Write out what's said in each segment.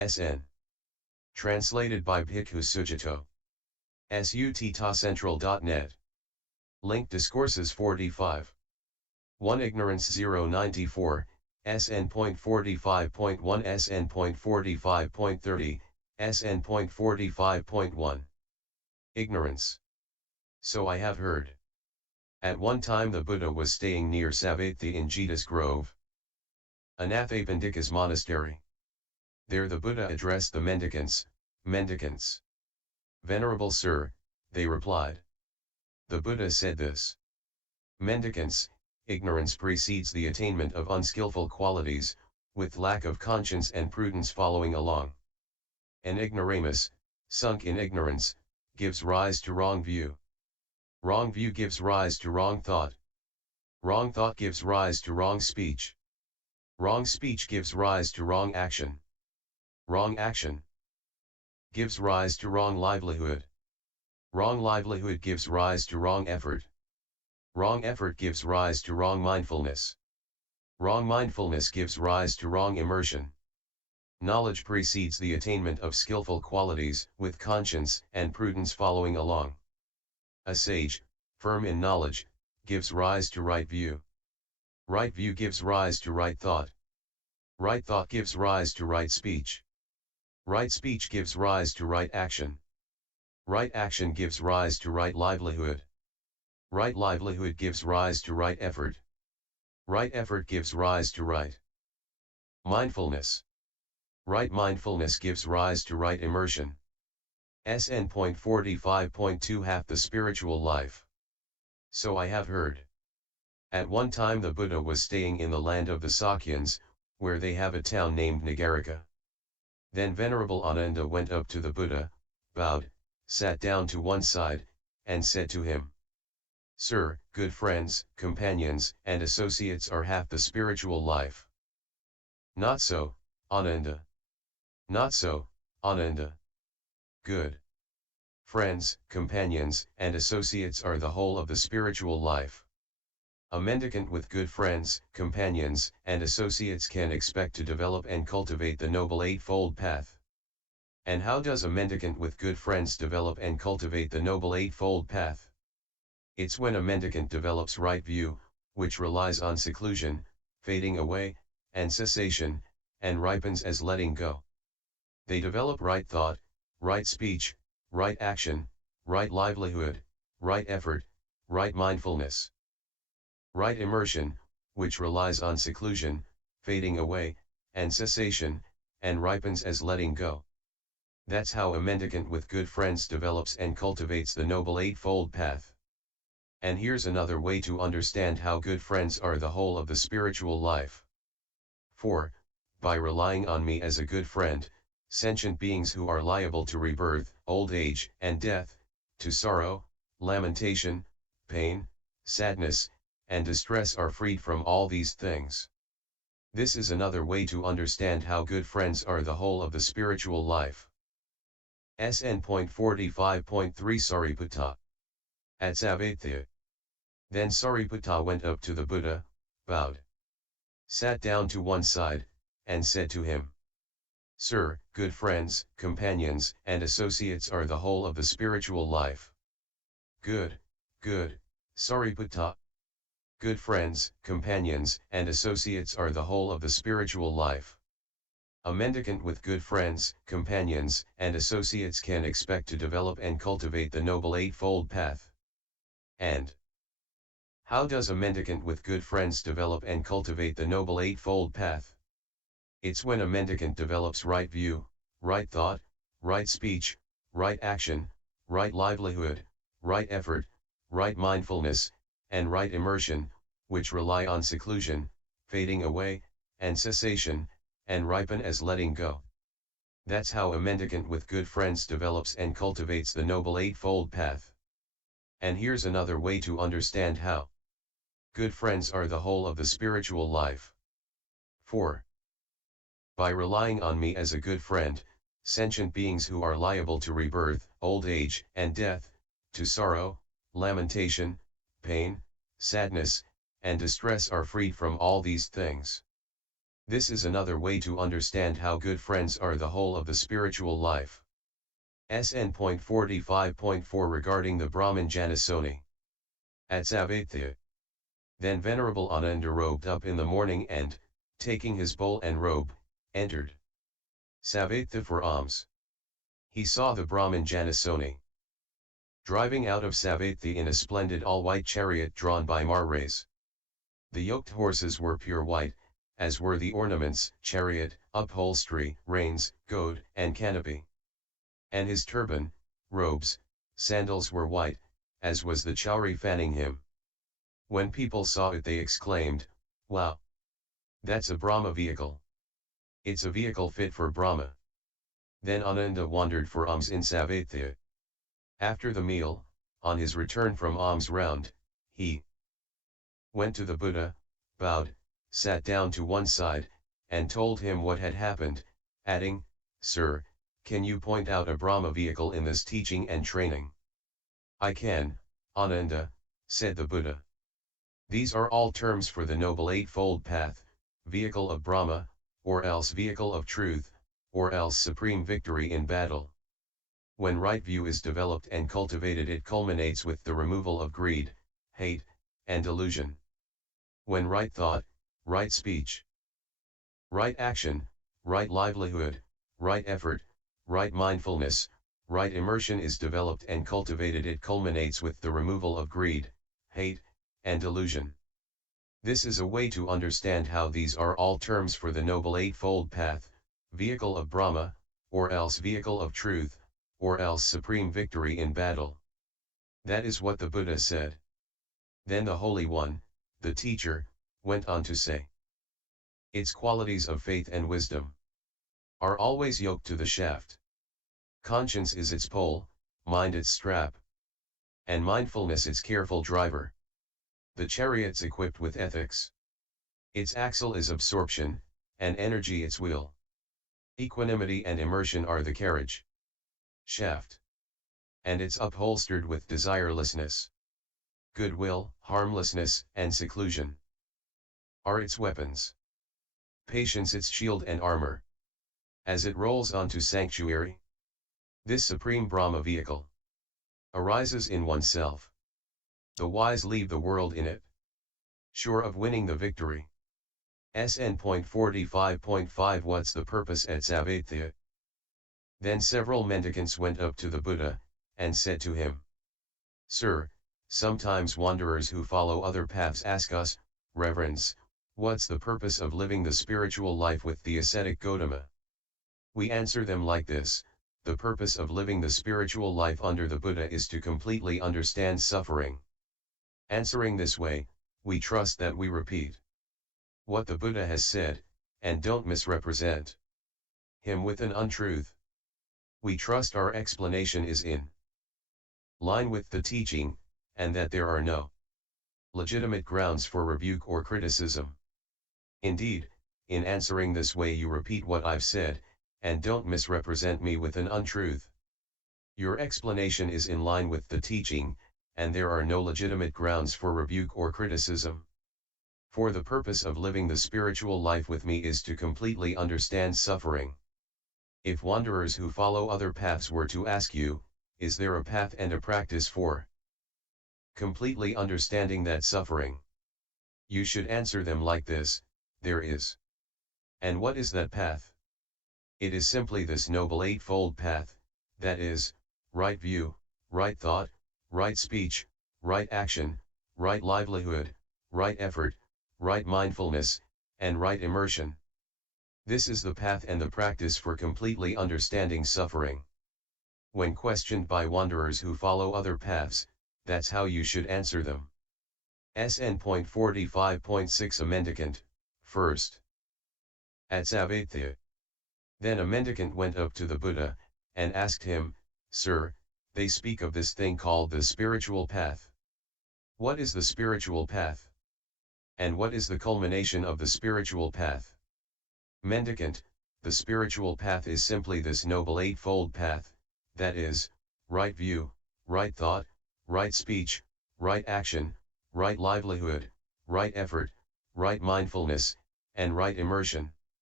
SN. Translated by Bhikkhu Sujato. Suttacentral.net. Link Discourses 45.1 Ignorance 094, SN.45.1 SN.45.30, SN.45.1. Ignorance. So I have heard. At one time the Buddha was staying near Savatthi in Jeta's grove, Anathapindika's monastery. There the Buddha addressed the mendicants. Venerable Sir, they replied. The Buddha said this. Mendicants, ignorance precedes the attainment of unskillful qualities, with lack of conscience and prudence following along. An ignoramus, sunk in ignorance, gives rise to wrong view. Wrong view gives rise to wrong thought. Wrong thought gives rise to wrong speech. Wrong speech gives rise to wrong action. Wrong action gives rise to wrong livelihood. Wrong livelihood gives rise to wrong effort. Wrong effort gives rise to wrong mindfulness. Wrong mindfulness gives rise to wrong immersion. Knowledge precedes the attainment of skillful qualities, with conscience and prudence following along. A sage, firm in knowledge, gives rise to right view. Right view gives rise to right thought. Right thought gives rise to right speech. Right speech gives rise to right action. Right action gives rise to right livelihood. Right livelihood gives rise to right effort. Right effort gives rise to right mindfulness. Right mindfulness gives rise to right immersion. SN.45.2 Half the spiritual life. So I have heard. At one time the Buddha was staying in the land of the Sakyans, where they have a town named Nagarika. Then Venerable Ananda went up to the Buddha, bowed, sat down to one side, and said to him, Sir, good friends, companions, and associates are half the spiritual life. Not so, Ananda. Not so, Ananda. Good friends, companions, and associates are the whole of the spiritual life. A mendicant with good friends, companions, and associates can expect to develop and cultivate the Noble Eightfold Path. And how does a mendicant with good friends develop and cultivate the Noble Eightfold Path? It's when a mendicant develops right view, which relies on seclusion, fading away, and cessation, and ripens as letting go. They develop right thought, right speech, right action, right livelihood, right effort, right mindfulness. Right immersion, which relies on seclusion, fading away, and cessation, and ripens as letting go. That's how a mendicant with good friends develops and cultivates the Noble Eightfold Path. And here's another way to understand how good friends are the whole of the spiritual life. 4. By relying on me as a good friend, sentient beings who are liable to rebirth, old age, and death, to sorrow, lamentation, pain, sadness, and distress are freed from all these things. This is another way to understand how good friends are the whole of the spiritual life. SN.45.3 Sariputta. At Savatthi. Then Sariputta went up to the Buddha, bowed, sat down to one side, and said to him, Sir, good friends, companions, and associates are the whole of the spiritual life. Good, Sariputta. Good friends, companions, and associates are the whole of the spiritual life. A mendicant with good friends, companions, and associates can expect to develop and cultivate the Noble Eightfold Path. And how does a mendicant with good friends develop and cultivate the Noble Eightfold Path? It's when a mendicant develops right view, right thought, right speech, right action, right livelihood, right effort, right mindfulness, and right immersion, which rely on seclusion, fading away, and cessation, and ripen as letting go. That's how a mendicant with good friends develops and cultivates the Noble Eightfold Path. And here's another way to understand how good friends are the whole of the spiritual life. 4. By relying on me as a good friend, sentient beings who are liable to rebirth, old age, and death, to sorrow, lamentation, pain, sadness, and distress are freed from all these things. This is another way to understand how good friends are the whole of the spiritual life. SN.45.4 regarding the Brahman Janasoni. At Savatthi. Then Venerable Ananda robed up in the morning and, taking his bowl and robe, entered Savatthi for alms. He saw the Brahman Janasoni driving out of Savatthi in a splendid all-white chariot drawn by Marais. The yoked horses were pure white, as were the ornaments, chariot, upholstery, reins, goad, and canopy. And his turban, robes, sandals were white, as was the chauri fanning him. When people saw it they exclaimed, "Wow! That's a Brahma vehicle. It's a vehicle fit for Brahma." Then Ananda wandered for alms in Savatthi. After the meal, on his return from alms round, he went to the Buddha, bowed, sat down to one side, and told him what had happened, adding, "Sir, can you point out a Brahma vehicle in this teaching and training?" "I can, Ananda," said the Buddha. "These are all terms for the Noble Eightfold Path, vehicle of Brahma, or else vehicle of truth, or else supreme victory in battle. When right view is developed and cultivated, it culminates with the removal of greed, hate, and delusion. When right thought, right speech, right action, right livelihood, right effort, right mindfulness, right immersion is developed and cultivated, it culminates with the removal of greed, hate, and delusion." This is a way to understand how these are all terms for the Noble Eightfold Path, vehicle of Brahma, or else vehicle of truth, or else supreme victory in battle. That is what the Buddha said. Then the Holy One, the teacher, went on to say, "Its qualities of faith and wisdom are always yoked to the shaft. Conscience is its pole, mind its strap, and mindfulness its careful driver. The chariot's equipped with ethics. Its axle is absorption, and energy its wheel. Equanimity and immersion are the carriage shaft, and it's upholstered with desirelessness. Goodwill, harmlessness, and seclusion are its weapons. Patience its shield and armor. As it rolls on to sanctuary, this supreme Brahma vehicle arises in oneself. The wise leave the world in it, sure of winning the victory." SN.45.5 What's the purpose at Savatthi? Then several mendicants went up to the Buddha, and said to him, "Sir, sometimes wanderers who follow other paths ask us, Reverence, what's the purpose of living the spiritual life with the ascetic Gautama? We answer them like this: the purpose of living the spiritual life under the Buddha is to completely understand suffering. Answering this way, we trust that we repeat what the Buddha has said, and don't misrepresent him with an untruth. We trust our explanation is in line with the teaching, and that there are no legitimate grounds for rebuke or criticism. Indeed, in answering this way you repeat what I've said, and don't misrepresent me with an untruth. Your explanation is in line with the teaching, and there are no legitimate grounds for rebuke or criticism. For the purpose of living the spiritual life with me is to completely understand suffering. If wanderers who follow other paths were to ask you, is there a path and a practice for completely understanding that suffering? You should answer them like this: there is. And what is that path? It is simply this Noble Eightfold Path, that is, right view, right thought, right speech, right action, right livelihood, right effort, right mindfulness, and right immersion. This is the path and the practice for completely understanding suffering. When questioned by wanderers who follow other paths, that's how you should answer them. SN.45.6 A mendicant, first. At Savatthi. Then a mendicant went up to the Buddha, and asked him, "Sir, they speak of this thing called the spiritual path. What is the spiritual path? And what is the culmination of the spiritual path?" Mendicant: the spiritual path is simply this Noble Eightfold Path, that is, right view, right thought, right speech, right action, right livelihood, right effort, right mindfulness, and right immersion.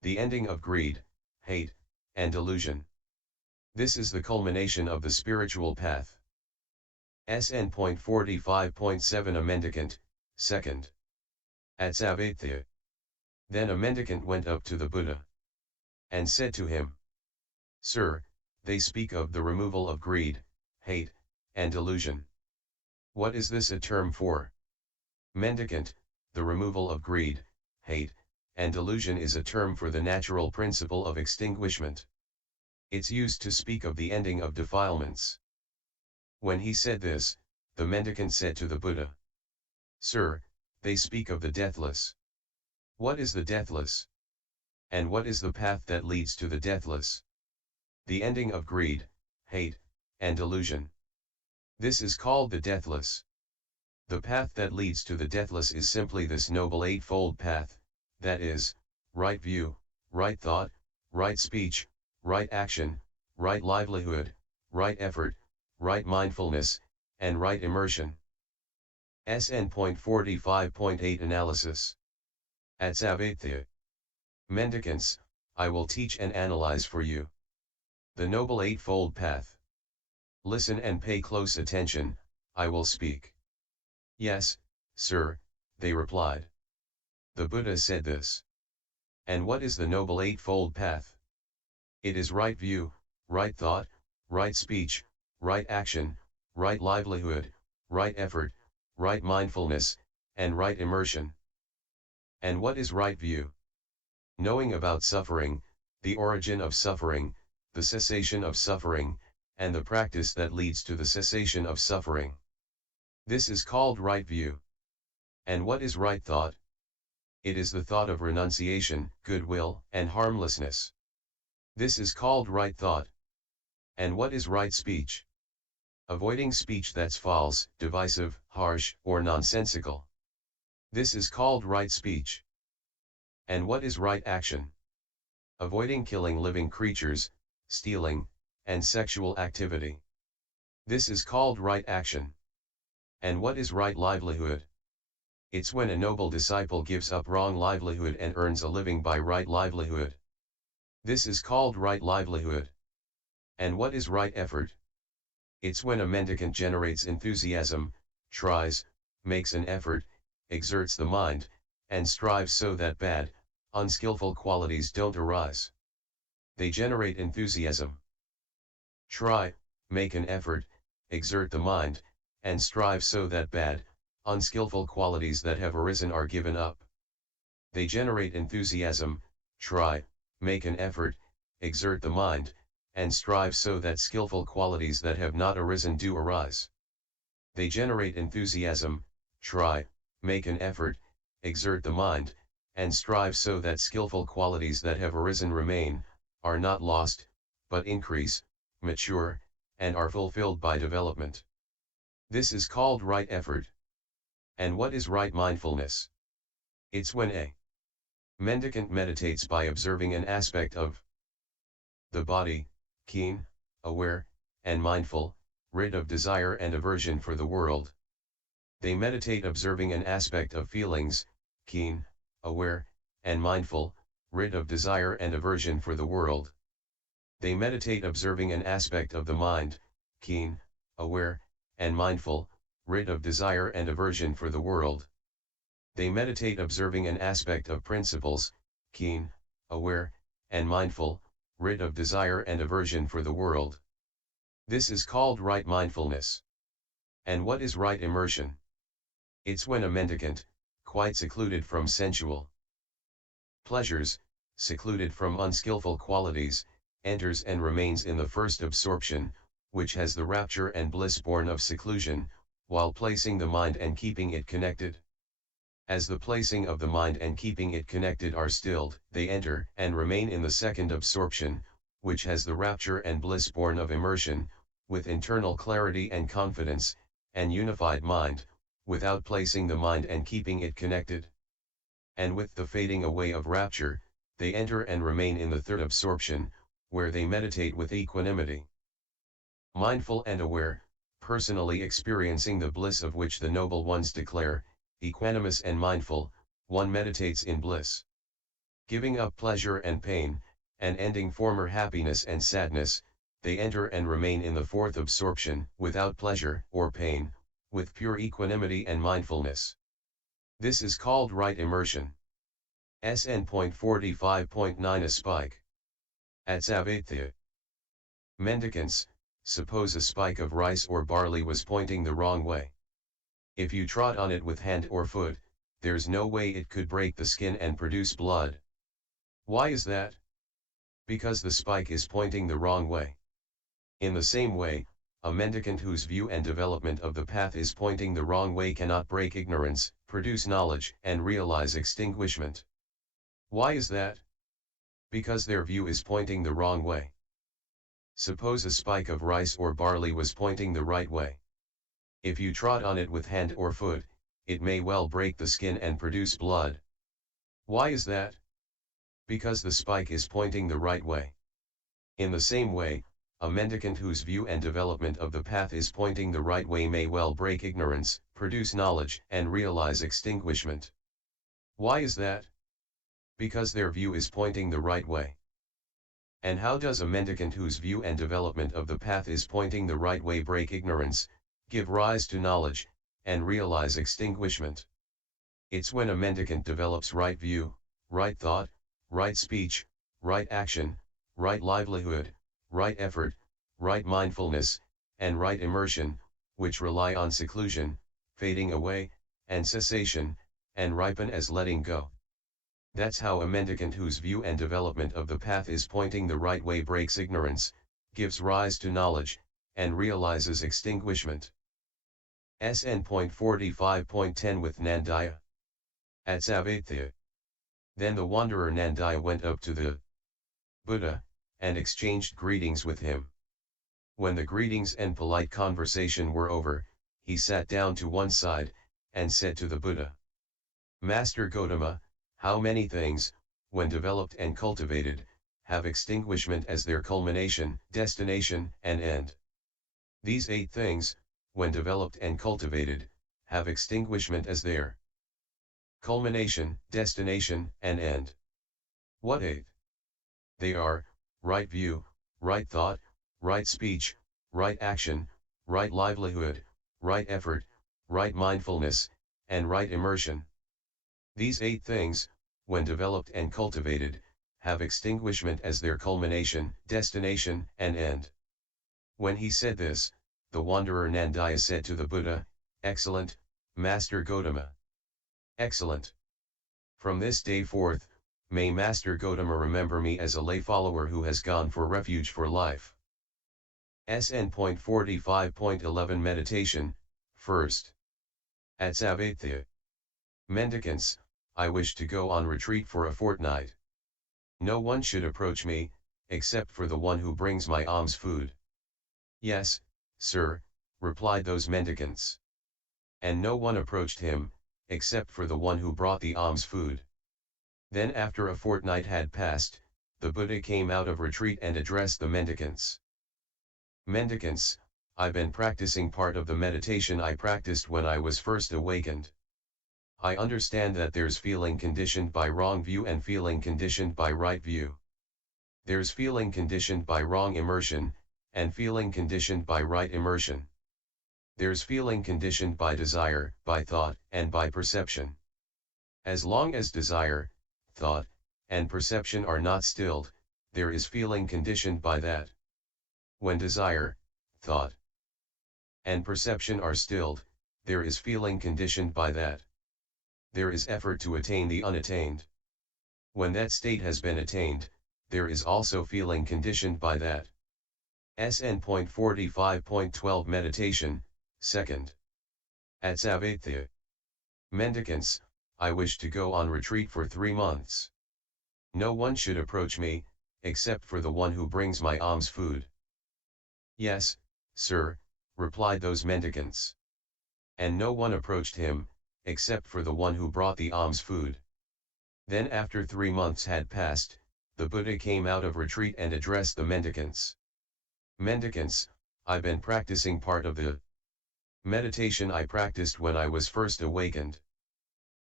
the ending of greed, hate, and delusion. This is the culmination of the spiritual path. SN.45.7 A Mendicant, 2nd. At Savatthi. Then a mendicant went up to the Buddha, and said to him, Sir, they speak of the removal of greed, hate, and delusion. What is this a term for? Mendicant, the removal of greed, hate, and delusion is a term for the natural principle of extinguishment. It's used to speak of the ending of defilements. When he said this, the mendicant said to the Buddha, Sir, they speak of the deathless. What is the deathless? And what is the path that leads to the deathless? The ending of greed, hate, and delusion. This is called the deathless. The path that leads to the deathless is simply this noble eightfold path, that is, right view, right thought, right speech, right action, right livelihood, right effort, right mindfulness, and right immersion. SN.45.8 Analysis. At Savatthi. Mendicants, I will teach and analyze for you the Noble Eightfold Path. Listen and pay close attention, I will speak. Yes, sir, they replied. The Buddha said this. And what is the Noble Eightfold Path? It is right view, right thought, right speech, right action, right livelihood, right effort, right mindfulness, and right immersion. And what is right view? Knowing about suffering, the origin of suffering, the cessation of suffering, and the practice that leads to the cessation of suffering. This is called right view. And what is right thought? It is the thought of renunciation, goodwill, and harmlessness. This is called right thought. And what is right speech? Avoiding speech that's false, divisive, harsh, or nonsensical. This is called right speech. And what is right action? Avoiding killing living creatures, stealing, and sexual activity. This is called right action. And what is right livelihood? It's when a noble disciple gives up wrong livelihood and earns a living by right livelihood. This is called right livelihood. And what is right effort? It's when a mendicant generates enthusiasm, tries, makes an effort, exerts the mind, and strives so that bad, unskillful qualities don't arise. They generate enthusiasm. Try, make an effort, exert the mind, and strive so that bad, unskillful qualities that have arisen are given up. They generate enthusiasm, try, make an effort, exert the mind, and strive so that skillful qualities that have not arisen do arise. They generate enthusiasm, try, make an effort, exert the mind, and strive so that skillful qualities that have arisen remain, are not lost, but increase, mature, and are fulfilled by development. This is called right effort. And what is right mindfulness? It's when a mendicant meditates by observing an aspect of the body, keen, aware, and mindful, rid of desire and aversion for the world. They meditate observing an aspect of feelings, keen, aware, and mindful, rid of desire and aversion for the world. They meditate observing an aspect of the mind, keen, aware, and mindful, rid of desire and aversion for the world. They meditate observing an aspect of principles, keen, aware, and mindful, rid of desire and aversion for the world. This is called right mindfulness. And what is right immersion? It's when a mendicant, quite secluded from sensual pleasures, secluded from unskillful qualities, enters and remains in the first absorption, which has the rapture and bliss born of seclusion, while placing the mind and keeping it connected. As the placing of the mind and keeping it connected are stilled, they enter and remain in the second absorption, which has the rapture and bliss born of immersion, with internal clarity and confidence, and unified mind, without placing the mind and keeping it connected. And with the fading away of rapture, they enter and remain in the third absorption, where they meditate with equanimity. Mindful and aware, personally experiencing the bliss of which the noble ones declare, equanimous and mindful, one meditates in bliss. Giving up pleasure and pain, and ending former happiness and sadness, they enter and remain in the fourth absorption, without pleasure or pain, with pure equanimity and mindfulness. This is called right immersion. SN.45.1 A spike. At Savatthi. Mendicants, suppose a spike of rice or barley was pointing the wrong way. If you trod on it with hand or foot, there's no way it could break the skin and produce blood. Why is that? Because the spike is pointing the wrong way. In the same way, a mendicant whose view and development of the path is pointing the wrong way cannot break ignorance, produce knowledge, and realize extinguishment. Why is that? Because their view is pointing the wrong way. Suppose a spike of rice or barley was pointing the right way. If you trod on it with hand or foot, it may well break the skin and produce blood. Why is that? Because the spike is pointing the right way. In the same way, a mendicant whose view and development of the path is pointing the right way may well break ignorance, produce knowledge, and realize extinguishment. Why is that? Because their view is pointing the right way. And how does a mendicant whose view and development of the path is pointing the right way break ignorance, give rise to knowledge, and realize extinguishment? It's when a mendicant develops right view, right thought, right speech, right action, right livelihood, right effort, right mindfulness, and right immersion, which rely on seclusion, fading away, and cessation, and ripen as letting go. That's how a mendicant whose view and development of the path is pointing the right way breaks ignorance, gives rise to knowledge, and realizes extinguishment. SN.45.10 With Nandaya. At Savatthi. Then the wanderer Nandaya went up to the Buddha, and exchanged greetings with him. When the greetings and polite conversation were over, he sat down to one side, and said to the Buddha, Master Gotama, how many things, when developed and cultivated, have extinguishment as their culmination, destination, and end? These 8 things, when developed and cultivated, have extinguishment as their culmination, destination, and end. What 8? They are, right view, right thought, right speech, right action, right livelihood, right effort, right mindfulness, and right immersion. These 8 things, when developed and cultivated, have extinguishment as their culmination, destination, and end. When he said this, the wanderer Nandaya said to the Buddha, Excellent, Master Gotama. Excellent. From this day forth, may Master Gotama remember me as a lay follower who has gone for refuge for life. SN.45.11 Meditation, first. At Savatthi. Mendicants, I wish to go on retreat for a fortnight. No one should approach me, except for the one who brings my alms food. Yes, sir, replied those mendicants. And no one approached him, except for the one who brought the alms food. Then after a fortnight had passed, the Buddha came out of retreat and addressed the mendicants. Mendicants, I've been practicing part of the meditation I practiced when I was first awakened. I understand that there's feeling conditioned by wrong view and feeling conditioned by right view. There's feeling conditioned by wrong immersion, and feeling conditioned by right immersion. There's feeling conditioned by desire, by thought, and by perception. As long as desire, thought, and perception are not stilled, there is feeling conditioned by that. When desire, thought, and perception are stilled, there is feeling conditioned by that. There is effort to attain the unattained. When that state has been attained, there is also feeling conditioned by that. SN.45.12 Meditation, second. At Savatthi. Mendicants, I wish to go on retreat for 3 months. No one should approach me, except for the one who brings my alms food. Yes, sir, replied those mendicants. And no one approached him, except for the one who brought the alms food. Then after 3 months had passed, the Buddha came out of retreat and addressed the mendicants. Mendicants, I've been practicing part of the meditation I practiced when I was first awakened.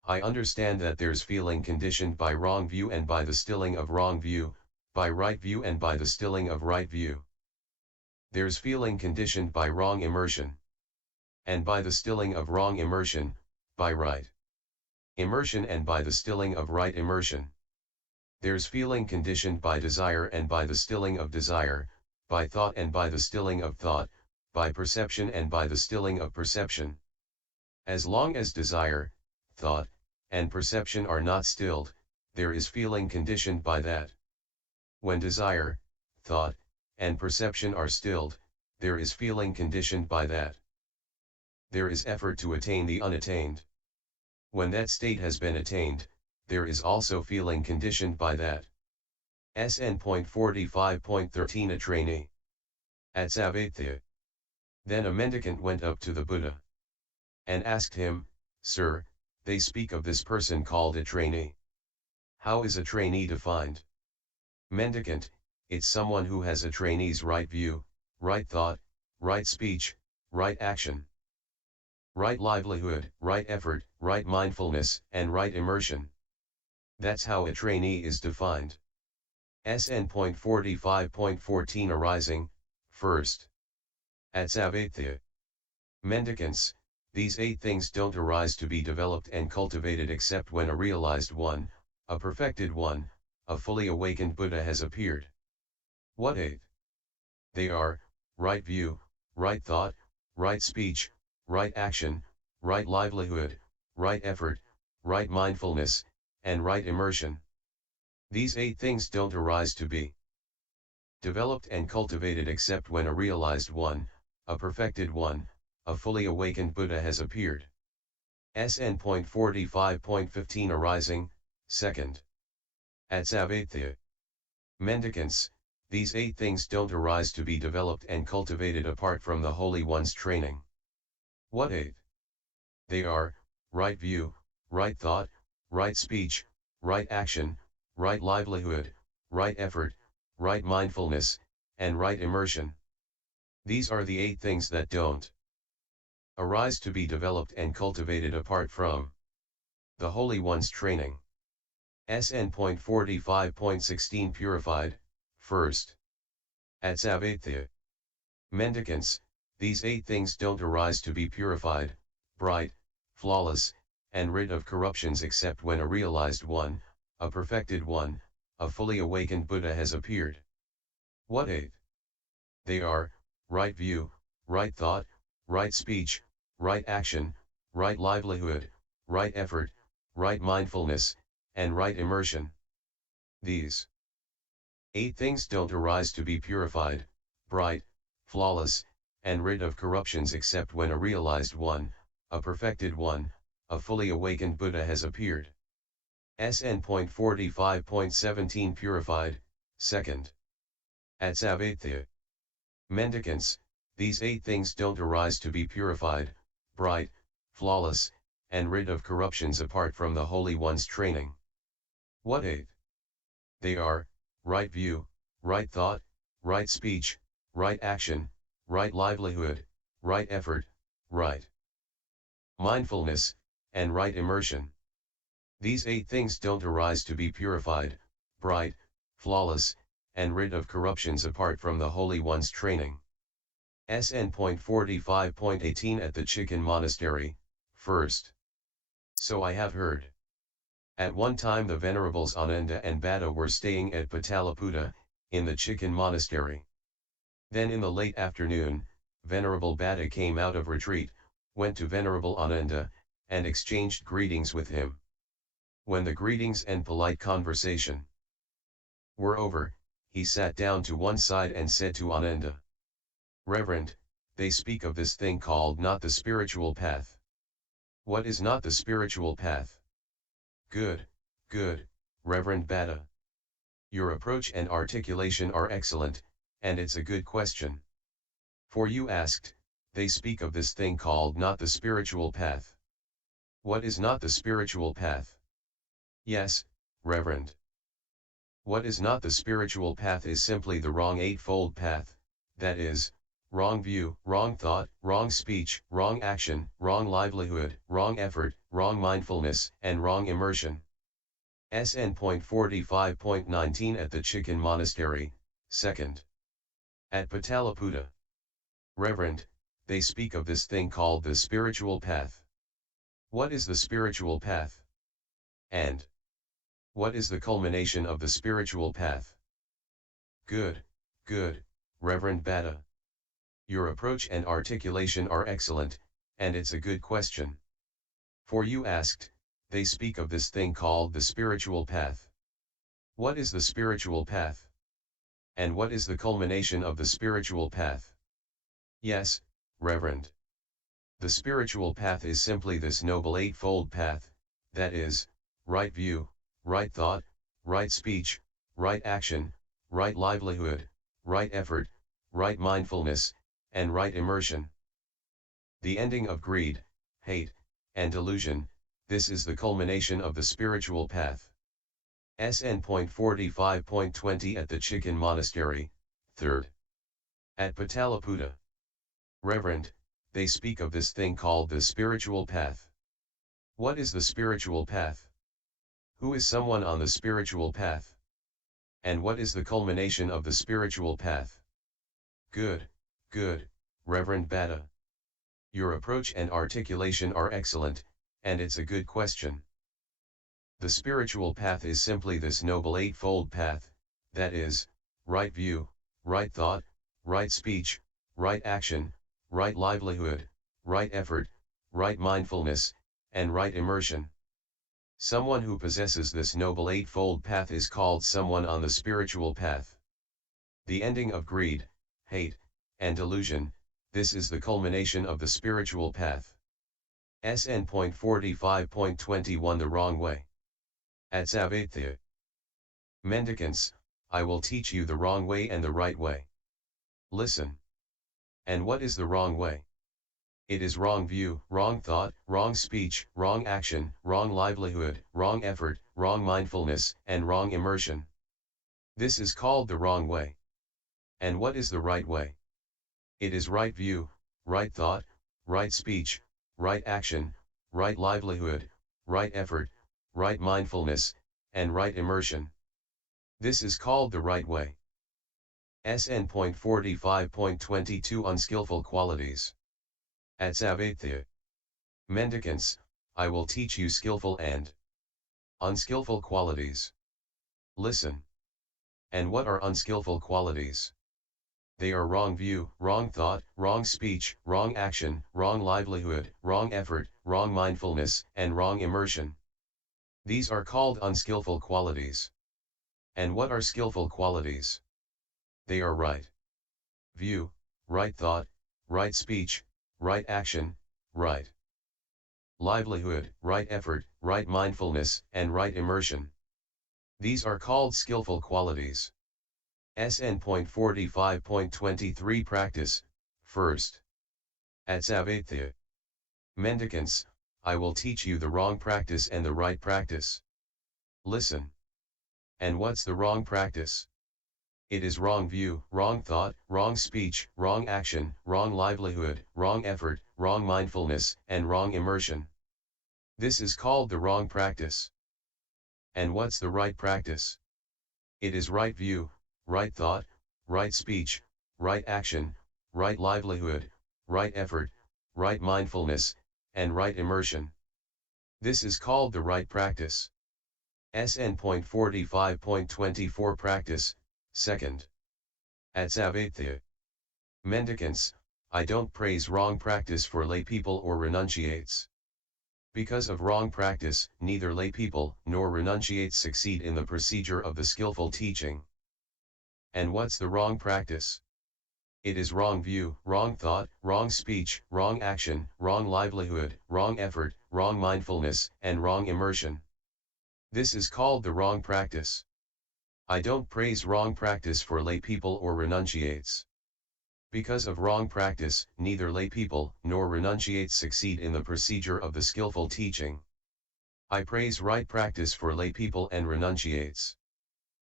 I understand that there's feeling conditioned by wrong view and by the stilling of wrong view, by right view and by the stilling of right view. There's feeling conditioned by wrong immersion. And by the stilling of wrong immersion, by right immersion and by the stilling of right immersion. There's feeling conditioned by desire and by the stilling of desire, by thought and by the stilling of thought, by perception and by the stilling of perception. As long as desire, thought, and perception are not stilled, there is feeling conditioned by that. When desire, thought, and perception are stilled, there is feeling conditioned by that. There is effort to attain the unattained. When that state has been attained, there is also feeling conditioned by that. SN.45.13 A trainee. At Savatthi. Then a mendicant went up to the Buddha and asked him, "Sir, they speak of this person called a trainee. How is a trainee defined?" Mendicant: it's someone who has a trainee's right view, right thought, right speech, right action, right livelihood, right effort, right mindfulness, and right immersion. That's how a trainee is defined. SN.45.14 Arising, first. At Savatthi. Mendicants: these 8 things don't arise to be developed and cultivated except when a realized one, a perfected one, a fully awakened Buddha has appeared. What 8? They are, right view, right thought, right speech, right action, right livelihood, right effort, right mindfulness, and right immersion. These 8 things don't arise to be developed and cultivated except when a realized one, a perfected one, a fully awakened Buddha has appeared. SN.45.15 Arising, second. At Savatthi. Mendicants: these 8 things don't arise to be developed and cultivated apart from the Holy One's training. What 8? They are, right view, right thought, right speech, right action, right livelihood, right effort, right mindfulness, and right immersion. These are the 8 things that don't arise to be developed and cultivated apart from the Holy One's training. SN.45.16 Purified, first. At Savatthi. Mendicants: these 8 things don't arise to be purified, bright, flawless, and rid of corruptions except when a realized one, a perfected one, a fully awakened Buddha has appeared. What 8? They are, right view, right thought, right speech, right action, right livelihood, right effort, right mindfulness, and right immersion. These 8 things don't arise to be purified, bright, flawless, and rid of corruptions except when a realized one, a perfected one, a fully awakened Buddha has appeared. SN.45.17 Purified, second. At Savatthi. Mendicants: these 8 things don't arise to be purified, bright, flawless, and rid of corruptions apart from the Holy One's training. What 8? They are, right view, right thought, right speech, right action, right livelihood, right effort, right mindfulness, and right immersion. These 8 things don't arise to be purified, bright, flawless, and rid of corruptions apart from the Holy One's training. SN.45.18 At the Chicken Monastery, first. So I have heard. At one time the Venerables Ananda and Bhatta were staying at Pataliputra, in the Chicken Monastery. Then in the late afternoon, Venerable Bhatta came out of retreat, went to Venerable Ananda, and exchanged greetings with him. When the greetings and polite conversation were over, he sat down to one side and said to Ananda, "Reverend, they speak of this thing called not the spiritual path. What is not the spiritual path?" Good, Reverend Bhatta. Your approach and articulation are excellent, and it's a good question. For you asked, they speak of this thing called not the spiritual path. What is not the spiritual path? Yes, Reverend. What is not the spiritual path is simply the wrong eightfold path, that is, wrong view, wrong thought, wrong speech, wrong action, wrong livelihood, wrong effort, wrong mindfulness, and wrong immersion. SN.45.19 at the Chicken Monastery, 2nd. At Pataliputra. Reverend, they speak of this thing called the spiritual path. What is the spiritual path? And what is the culmination of the spiritual path? Good, good, Reverend Bhatta. Your approach and articulation are excellent, and it's a good question. For you asked, they speak of this thing called the spiritual path. What is the spiritual path? And what is the culmination of the spiritual path? Yes, Reverend. The spiritual path is simply this noble eightfold path, that is, right view, right thought, right speech, right action, right livelihood, right effort, right mindfulness, and right immersion. The ending of greed, hate, and delusion, this is the culmination of the spiritual path. SN.45.20 at the Chicken Monastery, 3rd. At Pataliputra. Reverend, they speak of this thing called the spiritual path. What is the spiritual path? Who is someone on the spiritual path? And what is the culmination of the spiritual path? Good, good, Reverend Bhatta. Your approach and articulation are excellent, and it's a good question. The spiritual path is simply this noble eightfold path, that is, right view, right thought, right speech, right action, right livelihood, right effort, right mindfulness, and right immersion. Someone who possesses this noble eightfold path is called someone on the spiritual path. The ending of greed, hate, and delusion, this is the culmination of the spiritual path. SN.45.21 the wrong way. At Savatthi. Mendicants, I will teach you the wrong way and the right way. Listen. And what is the wrong way? It is wrong view, wrong thought, wrong speech, wrong action, wrong livelihood, wrong effort, wrong mindfulness, and wrong immersion. This is called the wrong way. And what is the right way? It is right view, right thought, right speech, right action, right livelihood, right effort, right mindfulness, and right immersion. This is called the right way. SN.45.22 Unskillful qualities. At Savatthi. Mendicants, I will teach you skillful and unskillful qualities. Listen. And what are unskillful qualities? They are wrong view, wrong thought, wrong speech, wrong action, wrong livelihood, wrong effort, wrong mindfulness, and wrong immersion. These are called unskillful qualities. And what are skillful qualities? They are right view, right thought, right speech, right action, right livelihood, right effort, right mindfulness, and right immersion. These are called skillful qualities. SN.45.23 Practice, 1st. At Savatthi. Mendicants, I will teach you the wrong practice and the right practice. Listen. And what's the wrong practice? It is wrong view, wrong thought, wrong speech, wrong action, wrong livelihood, wrong effort, wrong mindfulness, and wrong immersion. This is called the wrong practice. And what's the right practice? It is right view, right thought, right speech, right action, right livelihood, right effort, right mindfulness, and right immersion. This is called the right practice. SN.45.24 Practice, 2nd. At Savatthi. Mendicants, I don't praise wrong practice for laypeople or renunciates. Because of wrong practice, neither laypeople nor renunciates succeed in the procedure of the skillful teaching. And what's the wrong practice? It is wrong view, wrong thought, wrong speech, wrong action, wrong livelihood, wrong effort, wrong mindfulness, and wrong immersion. This is called the wrong practice. I don't praise wrong practice for laypeople or renunciates. Because of wrong practice, neither laypeople nor renunciates succeed in the procedure of the skillful teaching. I praise right practice for laypeople and renunciates.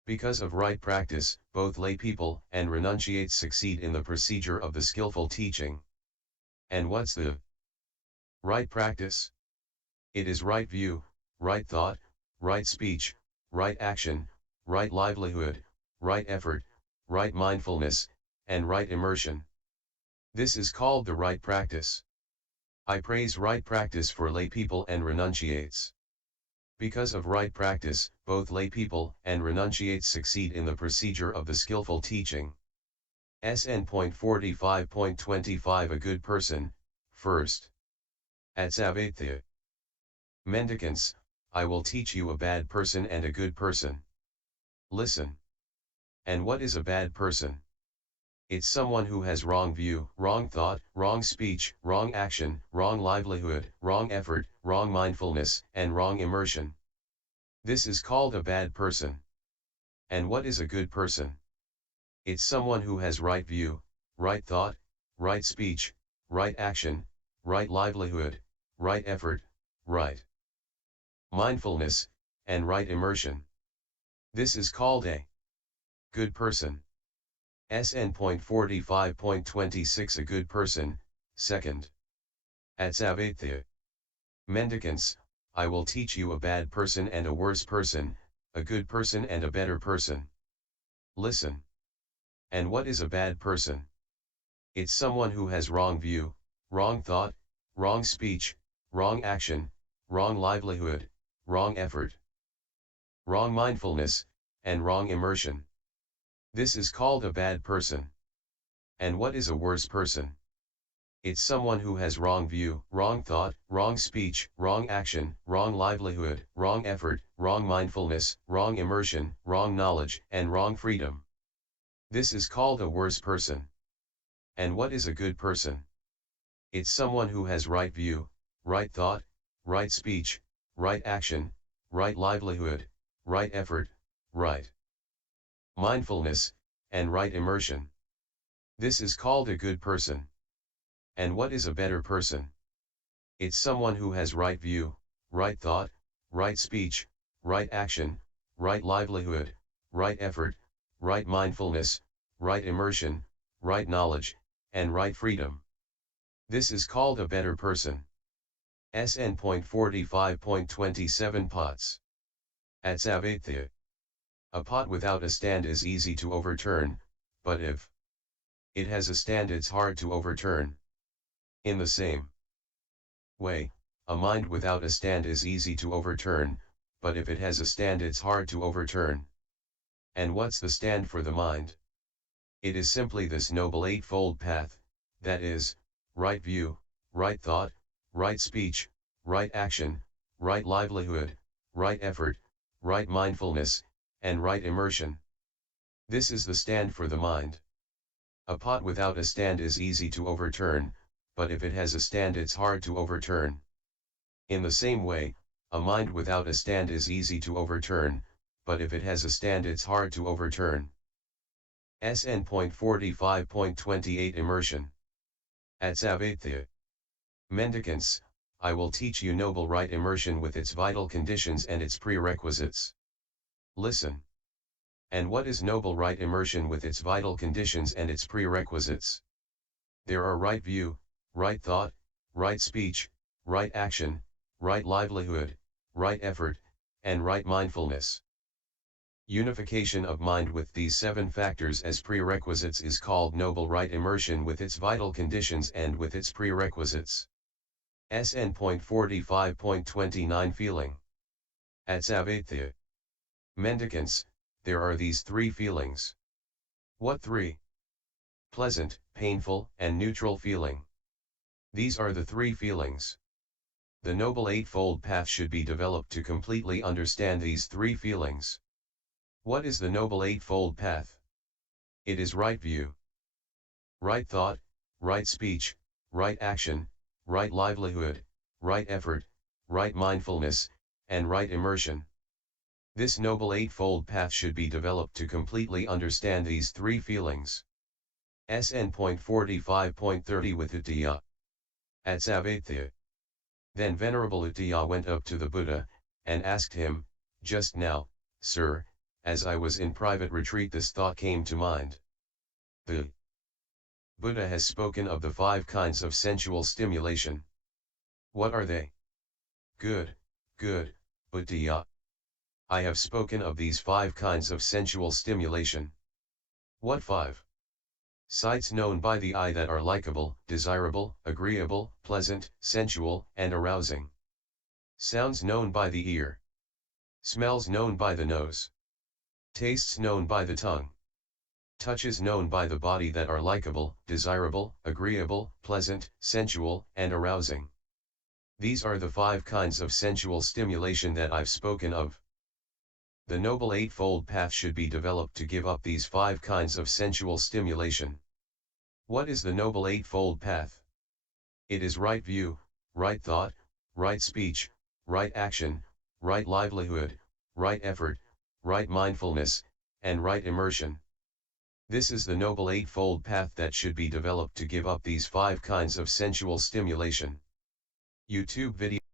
Because of right practice, both lay people and renunciates succeed in the procedure of the skillful teaching. And what's the right practice? It is right view, right thought, right speech, right action, right livelihood, right effort, right mindfulness, and right immersion. This is called the right practice. I praise right practice for lay people and renunciates. Because of right practice, both lay people and renunciates succeed in the procedure of the skillful teaching. SN.45.25 A good person, first. At Savatthi. Mendicants, I will teach you a bad person and a good person. Listen. And what is a bad person? It's someone who has wrong view, wrong thought, wrong speech, wrong action, wrong livelihood, wrong effort, wrong mindfulness, and wrong immersion. This is called a bad person. And what is a good person? It's someone who has right view, right thought, right speech, right action, right livelihood, right effort, right mindfulness, and right immersion. This is called a good person. SN.45.26 A good person, second. At Savatthi. Mendicants, I will teach you a bad person and a worse person, a good person and a better person. Listen. And what is a bad person? It's someone who has wrong view, wrong thought, wrong speech, wrong action, wrong livelihood, wrong effort, wrong mindfulness, and wrong immersion. This is called a bad person. And what is a worse person? It's someone who has wrong view, wrong thought, wrong speech, wrong action, wrong livelihood, wrong effort, wrong mindfulness, wrong immersion, wrong knowledge, and wrong freedom. This is called a worse person. And what is a good person? It's someone who has right view, right thought, right speech, right action, right livelihood, right effort, right mindfulness, and right immersion. This is called a good person. And what is a better person? It's someone who has right view, right thought, right speech, right action, right livelihood, right effort, right mindfulness, right immersion, right knowledge, and right freedom. This is called a better person. SN.45.27 Pots. At Savatthi. A pot without a stand is easy to overturn, but if it has a stand it's hard to overturn. In the same way, a mind without a stand is easy to overturn, but if it has a stand it's hard to overturn. And what's the stand for the mind? It is simply this noble eightfold path, that is, right view, right thought, right speech, right action, right livelihood, right effort, right mindfulness, and right immersion. This is the stand for the mind. A pot without a stand is easy to overturn, but if it has a stand it's hard to overturn. In the same way, a mind without a stand is easy to overturn, but if it has a stand it's hard to overturn. SN.45.28 Immersion. At Savatthi. Mendicants, I will teach you noble right immersion with its vital conditions and its prerequisites. Listen. And what is noble right immersion with its vital conditions and its prerequisites? There are right view, right thought, right speech, right action, right livelihood, right effort, and right mindfulness. Unification of mind with these 7 factors as prerequisites is called noble right immersion with its vital conditions and with its prerequisites. SN.45.29 Feeling. At Savatthi. Mendicants, there are these 3 feelings. What 3? Pleasant, painful, and neutral feeling. These are the 3 feelings. The Noble Eightfold Path should be developed to completely understand these 3 feelings. What is the Noble Eightfold Path? It is right view, right thought, right speech, right action, right livelihood, right effort, right mindfulness, and right immersion. This Noble Eightfold Path should be developed to completely understand these 3 feelings. SN.45.30 with Uttaya. At Savatthi. Then Venerable Uttaya went up to the Buddha, and asked him, "Just now, sir, As I was in private retreat, this thought came to mind. The Buddha has spoken of the 5 kinds of sensual stimulation. What are they? Good, Buddhaya. I have spoken of these 5 kinds of sensual stimulation. What 5? Sights known by the eye that are likable, desirable, agreeable, pleasant, sensual, and arousing. Sounds known by the ear. Smells known by the nose. Tastes known by the tongue. Touches known by the body that are likable, desirable, agreeable, pleasant, sensual, and arousing. These are the 5 kinds of sensual stimulation that I've spoken of. The Noble Eightfold Path should be developed to give up these 5 kinds of sensual stimulation. What is the Noble Eightfold Path? It is right view, right thought, right speech, right action, right livelihood, right effort, right mindfulness, and right immersion. This is the Noble Eightfold Path that should be developed to give up these 5 kinds of sensual stimulation. YouTube video